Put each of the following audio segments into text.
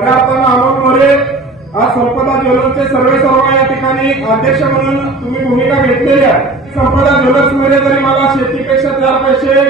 खऱ्या अर्थानं अमोल मोरे आज संपदा ज्वेलर्सचे सर्वे सर्व या ठिकाणी अध्यक्ष म्हणून तुम्ही भूमिका घेतलेली आहे. संपदा ज्वेलर्समध्ये जरी मला शेतीपेक्षा चार पैसे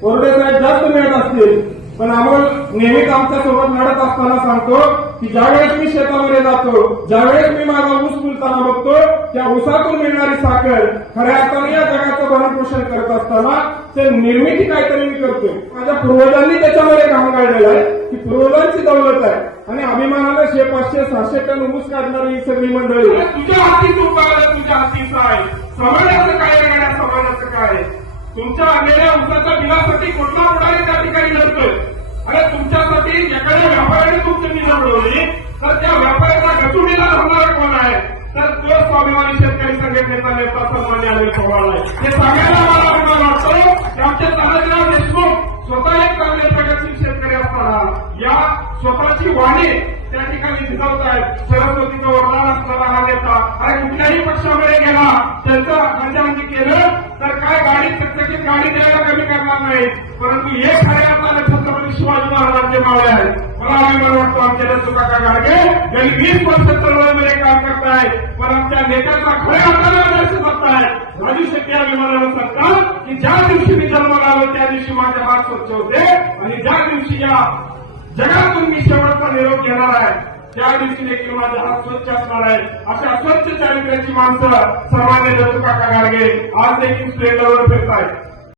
कोरडे साहेब जास्त मिळत असतील पण अमोल नेहमीच आमच्यासोबत लढत असताना सांगतो की ज्यावेळेस मी शेतामध्ये जातो ज्यावेळेस मी माझा ऊस फुलताना बघतो त्या ऊसातून मिळणारी साखर खऱ्या अर्थाने या जगाचं भरणपोषण करत असताना ते निर्मिती काहीतरी मी करतोय. माझ्या पूर्वजांनी त्याच्यामध्ये काम काढलेलं आहे. की पूर्वजांनी दौलत आहे. आणि अभिमानाने शे पाचशे सहाशे टन ऊस काढणारी ही सगळी मंडळी. तुझ्या हाती तू पाहिलं तुझ्या हाती साय. समाजाचं काय वेगळ्या समाजाचं काय तुमच्या आणलेल्या ऊसाच्या बिलासाठी कुठला पुढारी त्या ठिकाणी लढतोय. अरे तुमच्यासाठी ज्याकडे व्यापाऱ्याने तुमची बिलं मिळवली तर त्या व्यापाऱ्याचा घसुडीला धरणार कोण आहे? तर तो स्वाभिमानी शेतकरी संघटनेचा नेता सन्मान्य अनिल पवार आहे. हे सांगायला मला अभिमान वाटतो की आमचे तानाजीराव देशमुख स्वतः एक चांगले प्रगतशील शेतकरी असताना या स्वतःची वाणी त्या ठिकाणी भिजवत आहेत सरस्वतीचं वरदान असताना हा नेता अरे कुठल्याही पक्षामध्ये गेला त्यांचं म्हणजे केलं तर काय गाडी चकचकीत गाडी द्यायला कमी करणार नाही परंतु हे खऱ्या अर्थाने छत्रपती शिवाजी महाराजांचे मावळे आहेत. मला अभिमान वाटतो आमच्या सुकाका गाडगे गेली वीस वर्ष चळवळीमध्ये काम करताय पण आमच्या नेत्याचा खऱ्या अर्थाने आदर्श करताय राजू शेट्टी अभिमानानं सांगतात की ज्या दिवशी मी जन्माला आलो त्या दिवशी माझे हात स्वच्छ होते. आणि ज्या दिवशी या जगातून मी शेवटचा निरोप घेणार आहे त्या दिवशी देखील माझा हात स्वच्छ असणार आहे. अशा स्वच्छ चारित्र्याची माणसं सर्वांनी दत्तू काका गाडगे आज देखील स्प्लेंडरवर फिरतायत.